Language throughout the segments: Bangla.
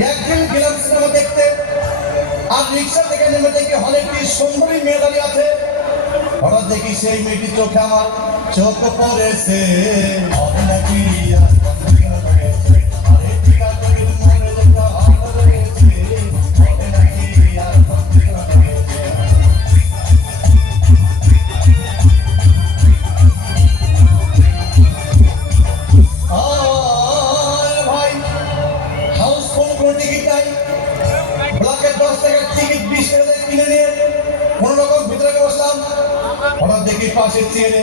একদিন গেলাম সিনেমা দেখতে, আর রিক্সা থেকে নেমে দেখি হলে একটি সুন্দরী মেয়ে দাঁড়িয়ে আছে। হঠাৎ দেখি সেই মেয়েটি চোখে আমার চোখ পড়েছে। হঠাৎ দেখি পাশে চেয়ে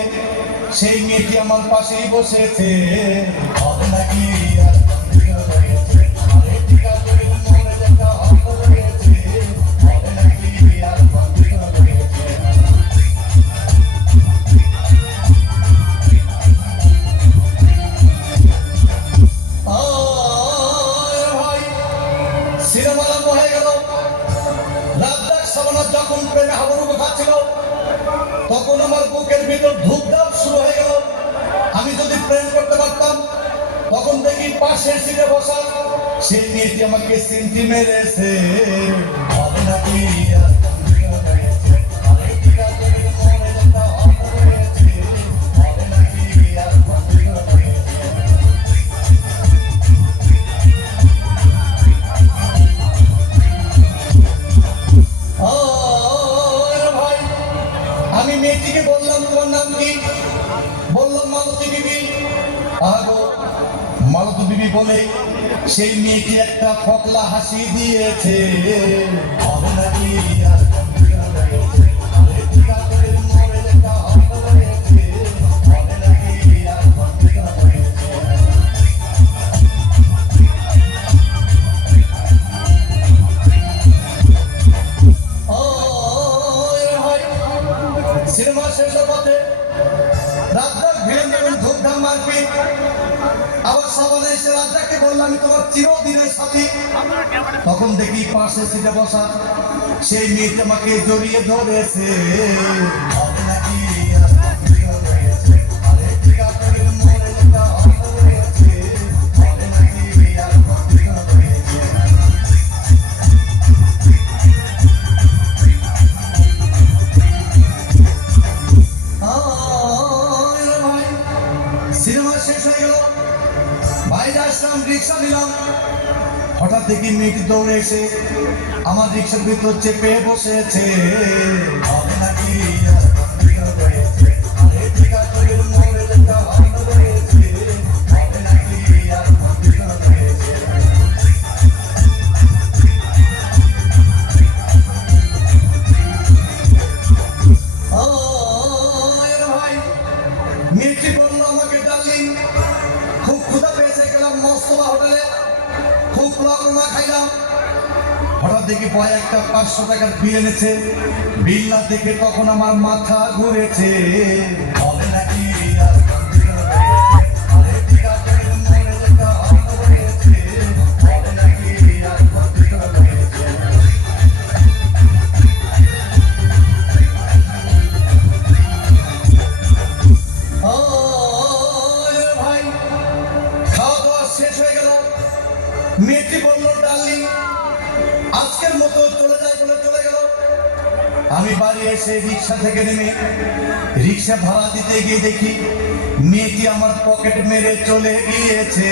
সেই মেয়েটি আমার পাশেই বসেছে। সিনেমা আরম্ভ হয়ে গেল। রাজ্জাক সাবানা যখন প্রেমে হাবুডুবু খাচ্ছিল, তখন আমার বুকের ভিতর ধূপধাপ শুরু হয়ে গেল। আমি যদি প্রেম করতে পারতাম, তখন দেখি পাশের সিটে বসা সেই মেয়েটি আমাকে সিমটি মেরেছে। আমি মেয়েটিকে বললাম, তোমার নাম কি? বললাম মালতী বিবি। মালতী বিবি বলে সেই মেয়েটি একটা ফকলা হাসি দিয়েছে। সিনেমা শেষের পথে রাজ্জাক ভিলেন যেমন ধূপধাম মারপিট, আবার সাবানা এসে রাজ্জাককে বললাম, আমি তোমার চিরদিনের সাথী। তখন দেখি পাশে সিটে বসা সেই মেয়েটি আমাকে জড়িয়ে ধরেছে। সিনেমা শেষ হয়ে গেল, বাইরে আসলাম, রিক্সা নিলাম। হঠাৎ দেখি মেয়েটি দৌড়ে এসে আমার রিক্সার ভিতর চেপে বসেছে। মেয়েটি বললো আমাকে, ডার্লিং, খুব ক্ষুধা পেয়েছে, গেলাম মস্তবা হোটেলে, খুব পোলাও খাইলাম। হঠাৎ দেখি ভয় একটা 500 টাকার বিল এনেছে। বিল না দেখে তখন আমার মাথা ঘুরেছে। মেয়েটি বললো, ডার্লিং, আজকের মতো চলে যায় বলে চলে গেল। আমি বাড়ি এসে রিক্সা থেকে নেমে রিক্সা ভাড়া দিতে গিয়ে দেখি মেয়েটি আমার পকেট মেরে চলে গিয়েছে।